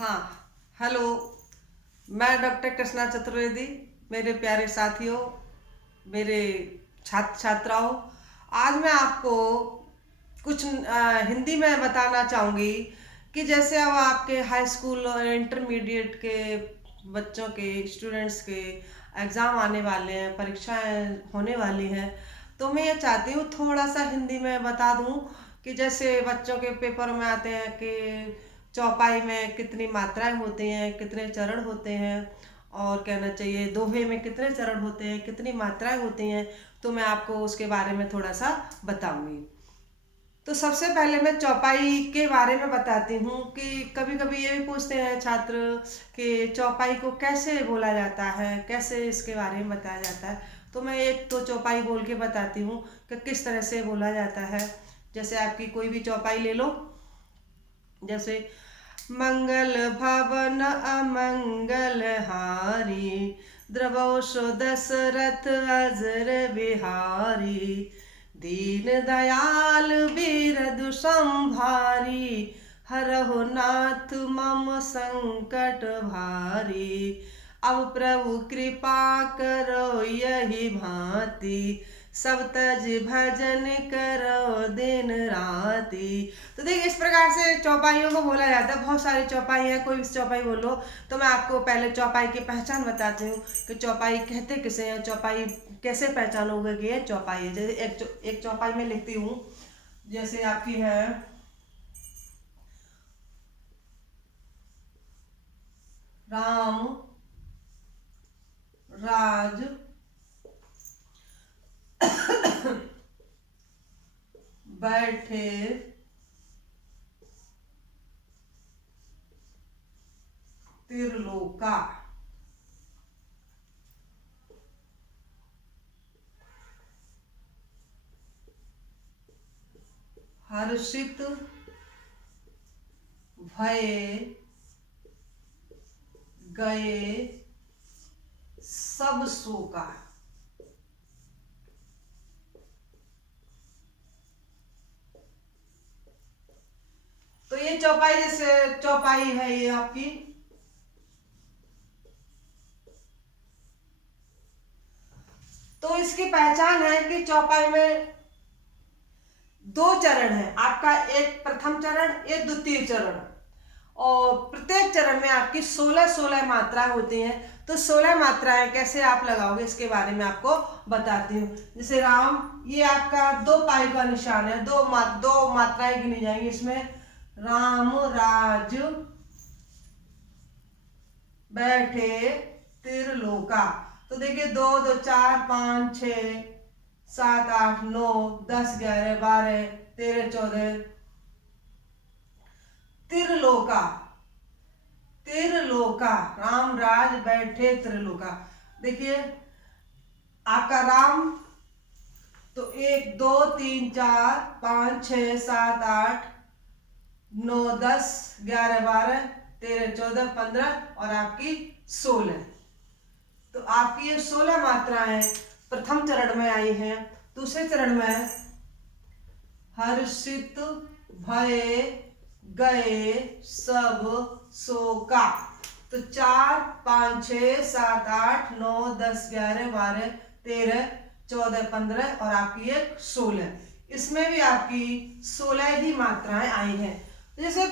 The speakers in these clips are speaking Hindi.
हाँ, हेलो। मैं डॉक्टर कृष्णा चतुर्वेदी। मेरे प्यारे साथियों, मेरे छात्र छात्राओं, आज मैं आपको कुछ हिंदी में बताना चाहूँगी कि जैसे अब आपके हाई स्कूल और इंटरमीडिएट के बच्चों के स्टूडेंट्स के एग्ज़ाम आने वाले हैं, परीक्षाएं होने वाली हैं। तो मैं ये चाहती हूँ थोड़ा सा हिंदी में बता दूँ कि जैसे बच्चों के पेपर में आते हैं कि चौपाई में कितनी मात्राएं होती हैं, कितने चरण होते हैं, और कहना चाहिए दोहे में कितने चरण होते हैं, कितनी मात्राएं होती हैं। तो मैं आपको उसके बारे में थोड़ा सा बताऊंगी। तो सबसे पहले मैं चौपाई के बारे में बताती हूँ कि कभी कभी ये भी पूछते हैं छात्र कि चौपाई को कैसे बोला जाता है, कैसे इसके बारे में बताया जाता है। तो मैं एक तो चौपाई बोल के बताती हूँ कि किस तरह से बोला जाता है। जैसे आपकी कोई भी चौपाई ले लो, जैसे मंगल भवन अमंगल हारी, द्रवोशो दशरथ अजर बिहारी, दीन दयाल बीरदु संभारी, हरहु नाथ मम संकट भारी, अब प्रभु कृपा करो यही भांति, सब तज भजन करो दिन राति। तो देखिए इस प्रकार से चौपाइयों को बोला जाता है। बहुत सारी चौपाई हैं, कोई भी चौपाई बोलो। तो मैं आपको पहले चौपाई की पहचान बताती हूँ कि चौपाई कहते किसे हैं, चौपाई कैसे पहचानोगे कि ये चौपाई है। जैसे एक चौपाई में लिखती हूँ, जैसे आपकी है राम राज बैठे त्रिलोका। हर्षित भये गए सब शोका। तो ये चौपाई, जैसे चौपाई है ये आपकी। तो इसकी पहचान है कि चौपाई में दो चरण है आपका, एक प्रथम चरण, एक द्वितीय चरण, और प्रत्येक चरण में आपकी 16-16 मात्राएं होती हैं। तो 16 मात्राएं कैसे आप लगाओगे इसके बारे में आपको बताती हूँ। जैसे राम, ये आपका दो पाई का निशान है, दो मात्राएं गिनी जाएंगी इसमें। राम राज बैठे त्रिलोका। तो देखिए 2 2 4 5 6 7 8 9 10 11 12 13 14। त्रिलोका, त्रिलोका, राम राज बैठे त्रिलोका। देखिए आपका राम, तो 1 2 3 4 5 6 7 8 9 10 11 12 13 14 15 और आपकी 16। तो आपकी ये 16 मात्राएं प्रथम चरण में आई हैं। दूसरे चरण में हर्षित भये गए सब शोका। तो 4 5 6 7 8 9 10 11 12 13 14 15 और आपकी एक 16। इसमें भी आपकी 16 ही मात्राएं आई हैं। तो जैसे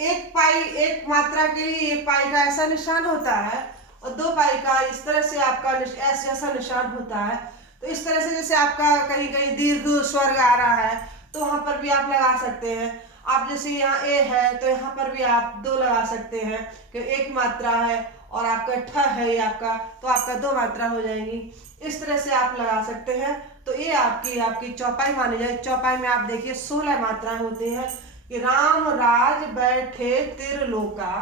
एक मात्रा के लिए एक पाई का ऐसा निशान होता है, और दो पाई का इस तरह से आपका ऐसा निशान होता है। तो इस तरह से जैसे आपका कहीं कहीं दीर्घ स्वर्ग आ रहा है तो वहां पर भी आप लगा सकते हैं। आप जैसे यहाँ ए है तो यहाँ पर भी आप 2 लगा सकते हैं कि एक मात्रा है, और आपका ठ है ये आपका, तो आपका 2 मात्रा हो जाएंगी। इस तरह से आप लगा सकते हैं। तो ये आपकी चौपाई मानी जाए। चौपाई में आप देखिए 16 मात्राएं होती हैं कि राम राज बैठे त्रिलोका,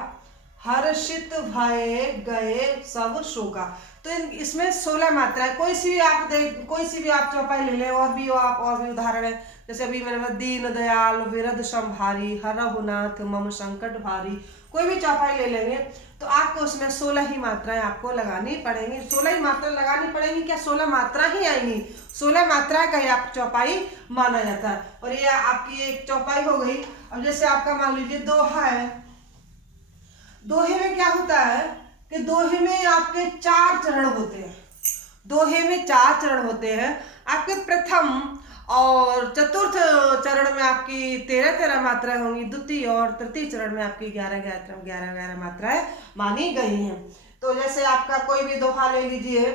हर्षित भये गए सब शोका। तो इसमें 16 मात्राएं। कोई सी भी आप चौपाई ले लें, और भी उदाहरण है। जैसे अभी मैंने बताया दीन दयाल विरद संभारी, हरहु नाथ मम संकट भारी। कोई भी चौपाई ले लेंगे तो आपको उसमें 16 ही मात्राएं आपको लगानी पड़ेंगी। 16 ही मात्रा लगानी पड़ेंगी, क्या 16 मात्रा ही आएंगी? 16 मात्राएं का ही आप चौपाई माना जाता है। और ये आपकी एक चौपाई हो गई। अब जैसे आपका मान लीजिए दोहा है, दोहे में क्या होता है कि दोहे में आपके 4 चरण होते हैं। दोहे में 4 चरण होते हैं। आपके प्रथम और चतुर्थ चरण में आपकी 13 मात्राएं होंगी। द्वितीय और तृतीय चरण में आपकी 11 मात्राएं मानी गई हैं। तो जैसे आपका कोई भी दोहा ले लीजिए,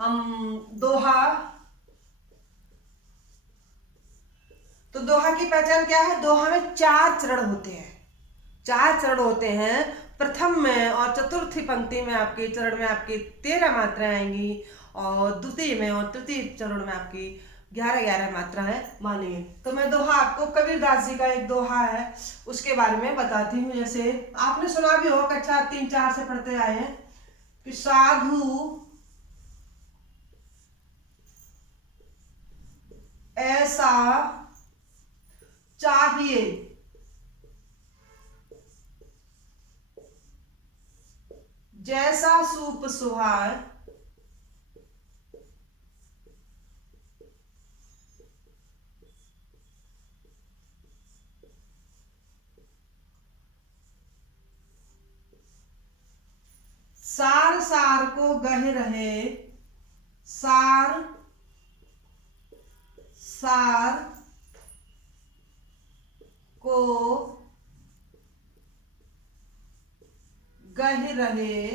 हम दोहा, तो दोहा की पहचान क्या है? दोहा में 4 चरण होते हैं। 4 चरण होते हैं। प्रथम में और चतुर्थी पंक्ति में आपके चरण में आपकी 13 मात्राएं आएंगी और द्वितीय में और तृतीय चरण में आपकी 11 मात्राएं मानेंगे। तो मैं दोहा आपको कबीरदास जी का एक दोहा है उसके बारे में बताती हूँ। जैसे आपने सुना भी होगा, कक्षा 3-4 से पढ़ते आए हैं कि साधु ऐसा चाहिए जैसा सूप सुहाए, सार सार को गह रहे, सार सार को गह रहे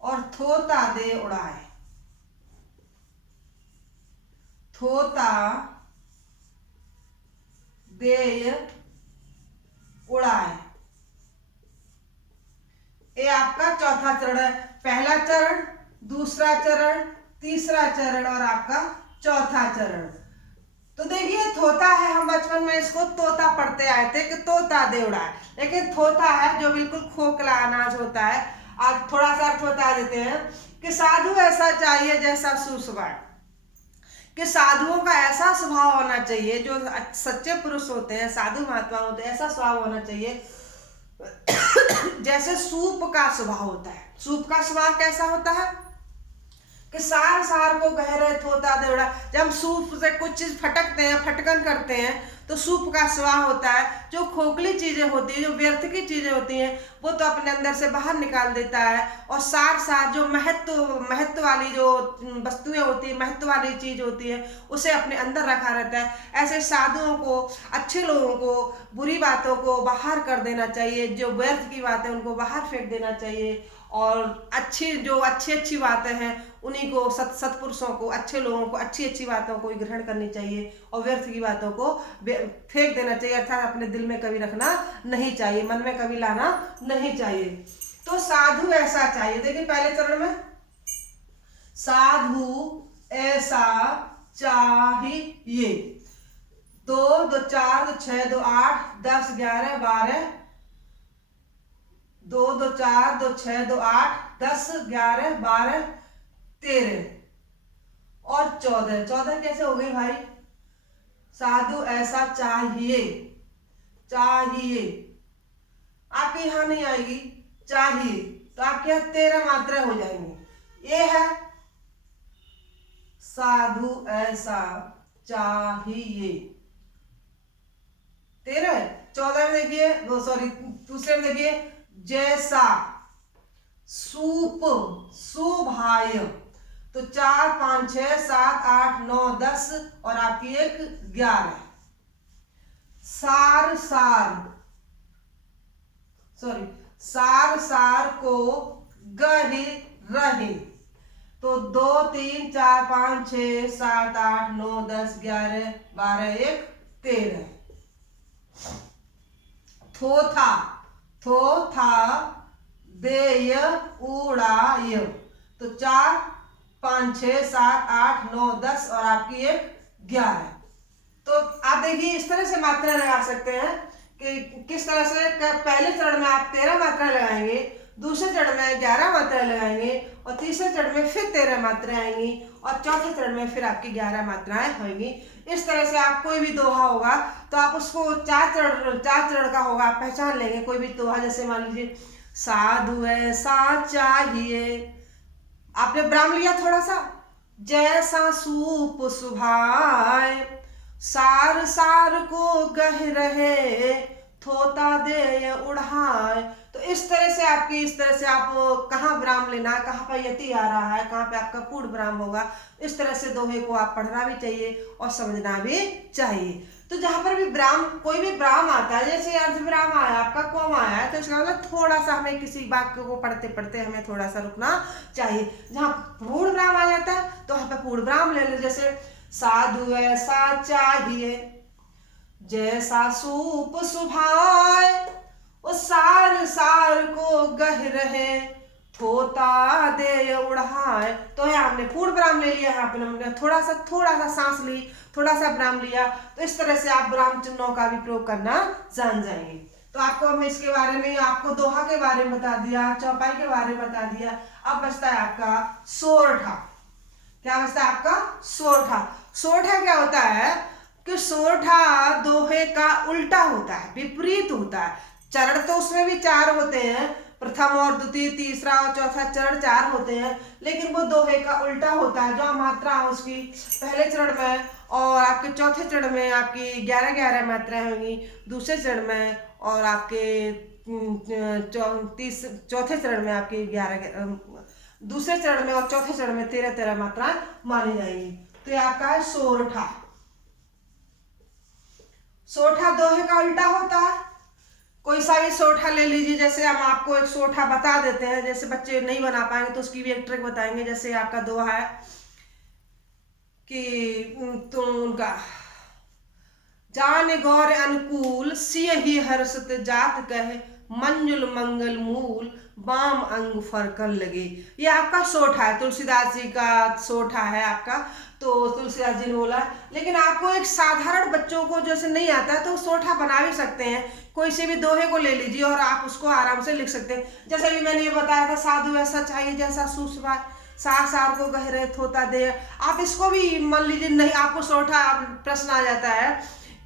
और थोता दे उड़ाए। थोता दे उड़ाए, ये आपका चौथा चरण है। पहला चरण, दूसरा चरण, तीसरा चरण और आपका चौथा चरण। तो देखिए थोता है, हम बचपन में इसको तोता पढ़ते आए थे कि तोता दे उड़ाए, लेकिन थोता है जो बिल्कुल खोखला अनाज होता है। आज थोड़ा सा अर्थ बता देते हैं कि साधु ऐसा चाहिए जैसा सुस्वभाव, कि साधुओं का ऐसा स्वभाव होना चाहिए, जो सच्चे पुरुष होते हैं, साधु महात्मा होते हैं, ऐसा स्वभाव होना चाहिए जैसे सूप का स्वभाव होता है। सूप का स्वभाव कैसा होता है कि सार सार को गह रहे थोता दे उड़ा। जब हम सूप से कुछ चीज फटकते हैं, फटकन करते हैं, तो सूप का स्वभाव होता है, जो खोखली चीजें होती है, जो व्यर्थ की चीजें होती हैं, वो तो अपने अंदर से बाहर निकाल देता है। और सार सार जो महत्व वाली जो वस्तुएं होती है, महत्व वाली चीज होती है, उसे अपने अंदर रखा रहता है। ऐसे साधुओं को, अच्छे लोगों को, बुरी बातों को बाहर कर देना चाहिए, जो व्यर्थ की बातें उनको बाहर फेंक देना चाहिए। और जो अच्छी बातें हैं उन्हीं को, सत्पुरुषों को, अच्छे लोगों को अच्छी बातों को ग्रहण करनी चाहिए और व्यर्थ की बातों को फेंक देना चाहिए, अर्थात अपने दिल में कभी रखना नहीं चाहिए, मन में कभी लाना नहीं चाहिए। तो साधु ऐसा चाहिए। देखिए पहले चरण में साधु ऐसा चाहिए। 2 2 4 2 6 2 8 10 11 12, 2 2 4 2 6 2 8 10 11 12 13 और 14 कैसे हो गई भाई? साधु ऐसा चाहिए, चाहिए आपके यहां नहीं आएगी, चाहिए, तो आपके यहां 13 मात्रा हो जाएंगी। ये है साधु ऐसा चाहिए 13। 14 में देखिए, दूसरे में देखिए, जैसा सूप सुभाय, तो 4 5 6 7 8 9 10 और आपकी एक 11। सार सार को गहि रहे, तो 2 3 4 5 6 7 8 9 10 11 12 1 13। थोथा देय उड़ाय, तो 4 5 6 7 8 9 10 और आपकी एक 11। तो आप देखिए इस तरह से मात्रा लगा सकते हैं कि किस तरह से पहले चरण में आप 13 मात्रा लगाएंगे, दूसरे चरण में 11 मात्राएं लगाएंगे और तीसरे चरण में फिर 13 मात्राएं आएंगी और चौथे चरण में फिर आपकी 11 मात्राएं होंगी। इस तरह से आप कोई भी दोहा होगा तो आप उसको 4 चरण का होगा, आप पहचान लेंगे। कोई भी दोहा जैसे मान लीजिए साधु ऐसा चाहिए, आपने ब्राह्म लिया थोड़ा सा, जैसा सूप सुभाए, सार सार को गह रहे, थोता दे उड़ाए। तो इस तरह से आप कहाँ विराम लेना है, कहाँ पर यति आ रहा है, कहाँ पे आपका पूर्ण विराम होगा, इस तरह से दोहे को आप पढ़ना भी चाहिए और समझना भी चाहिए। तो जहां पर भी विराम, कोई भी विराम आता है, जैसे अर्ध विराम आया, आपका कॉमा आया है, तो इसका मतलब थोड़ा सा हमें किसी वाक्य को पढ़ते पढ़ते हमें थोड़ा सा रुकना चाहिए। जहां पूर्ण विराम आ जाता है तो वहां पर पूर्ण विराम ले लो। जैसे साधु ऐसा चाहिए जैसा सूप सुभाए, उस सार सार को गह रहे, थोता दे उड़ाए। तो यहाँ हमने पूर्ण विराम ले लिया, यहाँ पे हमने थोड़ा सा सांस ली, थोड़ा सा विराम लिया। तो इस तरह से आप विराम चिन्हों का भी प्रयोग करना जान जाएंगे। तो आपको हम इसके बारे में, आपको दोहा के बारे में बता दिया, चौपाई के बारे में बता दिया। अब बचता है आपका सोरठा। क्या बचता है आपका? सोरठा। सोरठा क्या होता है कि सोरठा दोहे का उल्टा होता है, विपरीत होता है। चरण तो उसमें भी 4 होते हैं, प्रथम और द्वितीय, तीसरा और चौथा चरण 4 होते हैं, लेकिन वो दोहे का उल्टा होता है। जो मात्रा उसकी पहले चरण में और आपके चौथे चरण में आपकी 11-11 मात्राएं होंगी, दूसरे चरण में और आपके चौथे चरण में आपकी 11, दूसरे चरण में और चौथे चरण में 13-13 मात्राएं मानी जाएंगी। तो ये आपका है सोरठा। सोरठा दोहे का उल्टा होता है। कोई सा भी सोरठा ले लीजिए, जैसे हम आपको एक सोरठा बता देते हैं, जैसे बच्चे नहीं बना पाएंगे तो उसकी भी एक ट्रिक बताएंगे। जैसे आपका दोहा है कि तुम उनका जान गौर अनुकूल, सिय ही हर्षित जात कहे, मंजुल मंगल मूल, बाम अंग फरकन लगे। ये आपका सोठा है, तुलसीदास जी का सोठा है आपका। तो तुलसीदास जी ने बोला, लेकिन आपको एक साधारण बच्चों को जैसे नहीं आता है तो सोठा बना भी सकते हैं। कोई से भी दोहे को ले लीजिए और आप उसको आराम से लिख सकते हैं। जैसे भी मैंने ये बताया था, साधु ऐसा चाहिए जैसा सुसवा, सार सार को गह रहे, थोता दे। आप इसको भी मान लीजिए, नहीं आपको सोठा, प्रश्न आ जाता है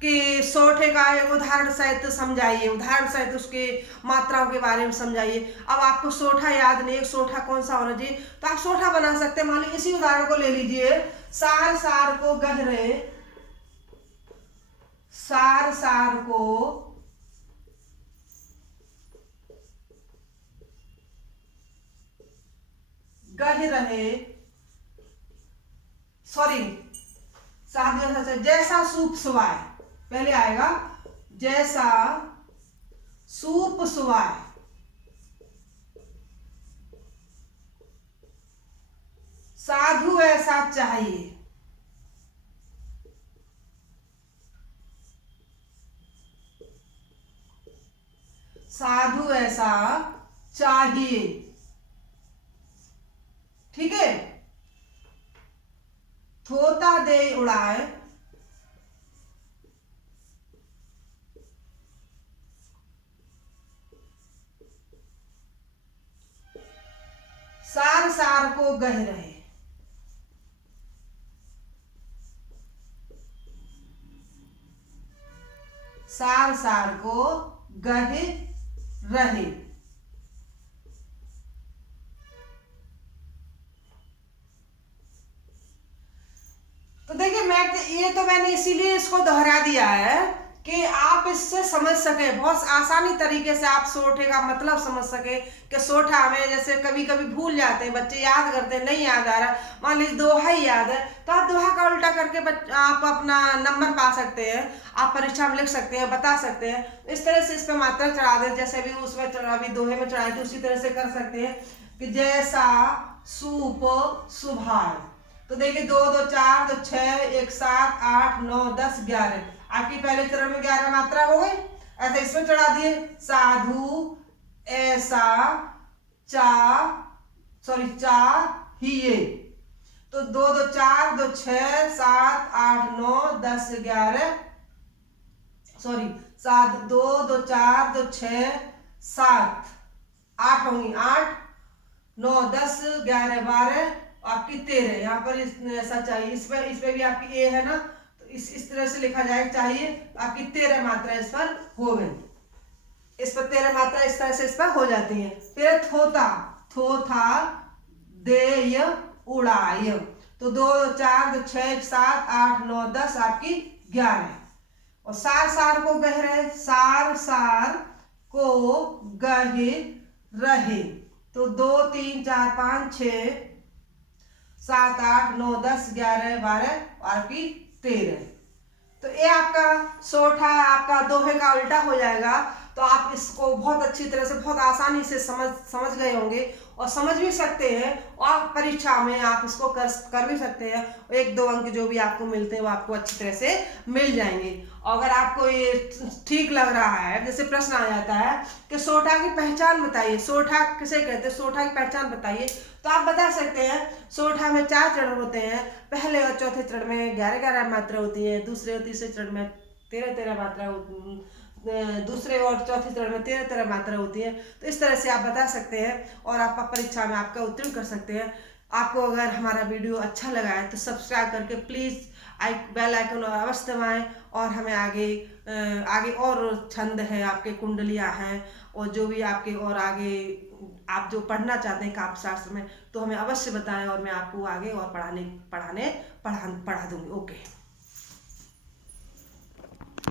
कि सोठे का एक उदाहरण सहित समझाइए, उदाहरण सहित उसके मात्राओं के बारे में समझाइए। अब आपको सोठा याद नहीं, एक सोठा कौन सा होना चाहिए, तो आप सोठा बना सकते हैं। मान लीजिए इसी उदाहरण को ले लीजिए, सार सार को गह रहे, सार सार को गह रहे, सॉरी साधु जैसा सूप सुवाए, पहले आएगा जैसा सूप सुवाए, साधु ऐसा चाहिए, साधु ऐसा चाहिए। ठीक है। थोता दे उड़ाए, सार सार को गह रहे, सार सार को गह रहे। तो देखिए, मैंने इसीलिए इसको दोहरा दिया है कि आप इससे समझ सके, बहुत आसानी तरीके से आप सोठे का मतलब समझ सके कि सोठा हमें, जैसे कभी कभी भूल जाते हैं बच्चे, याद करते हैं, नहीं याद आ रहा, मान लीजिए दोहा ही याद है, तो आप दोहा का उल्टा करके आप अपना नंबर पा सकते हैं, आप परीक्षा में लिख सकते हैं, बता सकते हैं। इस तरह से इस पर मात्रा चढ़ा दें, जैसे भी उसमें अभी दोहे में चढ़ाए थे, उसी तरह से कर सकते हैं कि जैसा सूप सुभाए। तो देखिए 2 2 4 2 6 1 7 8 9 10 11, आपकी पहले चरण में 11 मात्रा हो गई। ऐसे इसमें चढ़ा दिए, साधु ऐसा चाहिए। तो 2 2 4 2 6 7 8 9 10 11, सॉरी 7 2 2 4 2 6 7 8 होंगी, 8 9 10 11 12, आपकी 13। यहाँ पर ऐसा चाहिए, इस पे भी आपकी ए है ना, तो इस तरह से लिखा जाए चाहिए। आपकी 13 मात्रा इस पर हो गई, इस पर 13 मात्रा इस तरह से इस पर हो जाती है। फिर थोता, थोथा दे उड़ाय। तो 2 4 2 6 7 8 9 10, आपकी 11। और सार सार को गह रहे, सार सार को गह रहे। तो 2 3 4 5 6 7 8 9 10 11 12 और की 13। तो ये आपका सोठा आपका दोहे का उल्टा हो जाएगा। तो आप इसको बहुत अच्छी तरह से बहुत आसानी से समझ गए होंगे और समझ भी सकते हैं, और परीक्षा में आप इसको कर भी सकते हैं। 1-2 अंक जो भी आपको मिलते हैं वो आपको अच्छी तरह से मिल जाएंगे। और अगर आपको ये ठीक लग रहा है, जैसे प्रश्न आ जाता है कि सोठा की पहचान बताइए, सोठा किसे कहते हैं, सोठा की पहचान बताइए, तो आप बता सकते हैं सोठा में 4 चरण होते हैं। पहले और चौथे चरण में 11-11 मात्रा होती है, दूसरे और तीसरे चरण में 13-13 मात्रा, दूसरे और चौथे चरण में 13-13 मात्रा होती है। तो इस तरह से आप बता सकते हैं और आप परीक्षा में आपका उत्तीर्ण कर सकते हैं। आपको अगर हमारा वीडियो अच्छा लगा है तो सब्सक्राइब करके प्लीज़ बेल आइकन और अवश्य दबाएं, और हमें आगे और छंद है, आपके कुंडलियाँ हैं, और जो भी आपके और आगे आप जो पढ़ना चाहते हैं काव्य शास्त्र में, तो हमें अवश्य बताएं और मैं आपको आगे और पढ़ा दूंगी। ओके।